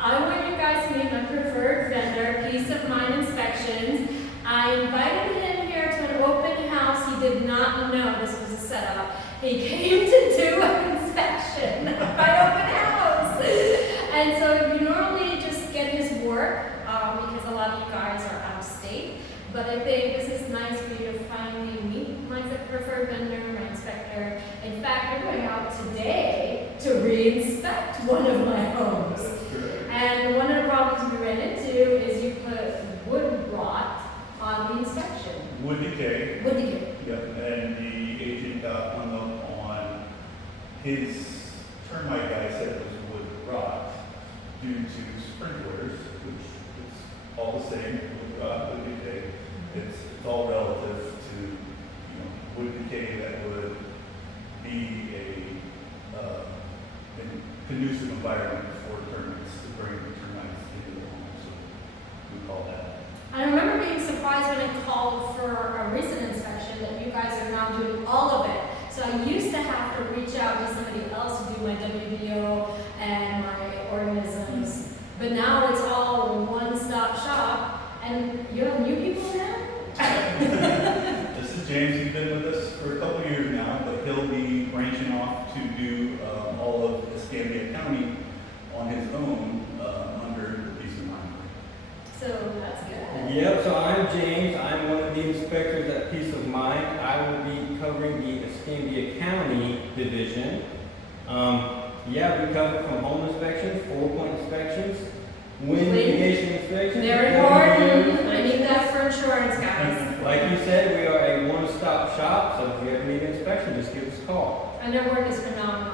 I want you guys to meet my preferred vendor, Peace of Mind Inspections. I invited him here to an open house. He did not know this was a setup. He came to do an inspection by open house. And so you normally just get his work because a lot of you guys are out of state. But I think this is nice for you to finally meet my preferred vendor, my inspector. In fact, we're going out today to re-inspect one of my homes. And one of the problems we ran into is you put wood rot on the inspection. Wood decay. Wood decay. Yep, and the agent got hung up on his termite guy said it was wood rot due to sprinklers, which is all the same, wood rot, wood decay. It's all relative to wood decay that would be a conducive environment for termites to bring the termites into the home. So we call that. I remember being surprised when I called for a recent inspection that you guys are now doing all of it. So I used to have to reach out to somebody else to do my WBO and my organisms, but now it's all one-stop shop. And you have new people now? This is James. He's been with us for a couple of years now, but he'll be branching off to do all of Escambia County on his own under Peace of Mind. So that's good. Yep, so I'm James. I'm one of the inspectors at Peace of Mind. I will be covering the Escambia County division. We cover from home inspections, 4-point inspections, wind mitigation inspections. Very important. I need that for insurance, guys. Like you said, we are a one-stop shop, so if you ever need an inspection, just give us a call. And their work is phenomenal.